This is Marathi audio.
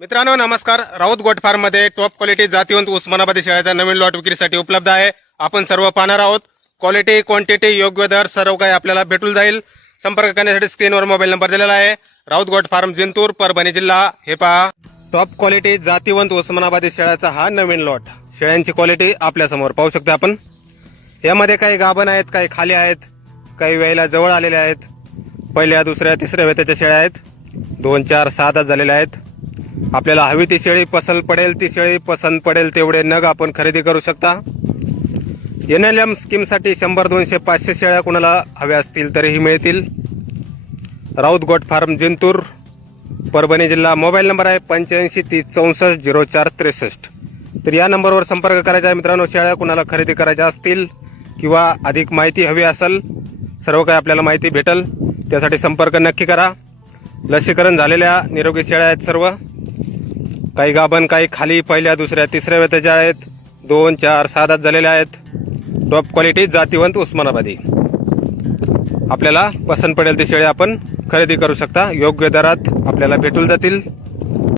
मित्रांनो नमस्कार. राऊत गोट फार्ममध्ये टॉप क्वालिटी जातीवंत उस्मानाबादी शेळ्याचा नवीन लॉट विक्रीसाठी उपलब्ध आहे. आपण सर्व पाहणार आहोत. क्वालिटी क्वांटिटी योग्य दर सर्व काही आपल्याला भेटून जाईल. संपर्क करण्यासाठी स्क्रीनवर मोबाईल नंबर दिलेला आहे. राऊत गोट फार्म जिंतूर परभणी जिल्हा. हे पहा. टॉप क्वालिटी जातीवंत उस्मानाबादी शेळ्याचा हा नवीन लॉट. शेळ्यांची क्वालिटी आपल्यासमोर पाहू शकतो आपण. यामध्ये काही गाभण आहेत काही खाली आहेत काही वेळेला जवळ आलेले आहेत. पहिल्या दुसऱ्या तिसऱ्या वेत्याच्या शेळ्या आहेत. दोन चार सहा तास झालेल्या आहेत. आपल्याला हवी ती शेळी पसंत पडेल ती शेळी पसंत पडेल तेवढे नग आपण खरेदी करू शकता. एन एल एम स्कीमसाठी शंभर दोनशे पाचशे शेळ्या कुणाला हव्या असतील तरीही मिळतील. राऊत गोट फार्म जिंतूर परभणी जिल्हा. मोबाईल नंबर आहे पंच्याऐंशी तीस चौसष्ट झिरो चार त्रेसष्ट. तर या नंबरवर संपर्क करायचा आहे मित्रांनो. शेळ्या कुणाला खरेदी करायच्या असतील किंवा अधिक माहिती हवी असेल सर्व काही आपल्याला माहिती भेटेल. त्यासाठी संपर्क नक्की करा. लसीकरण झालेल्या निरोगी शेळ्या आहेत सर्व. काही गाभण काही खाली पहिल्या दुसऱ्या तिसऱ्या वेताच्या आहेत दोन चार सहा झालेल्या आहेत. टॉप क्वालिटी जातीवंत उस्मानाबादी. आपल्याला पसंत पडेल ते शेळी आपण खरेदी करू शकता. योग्य दरात आपल्याला भेटून जातील.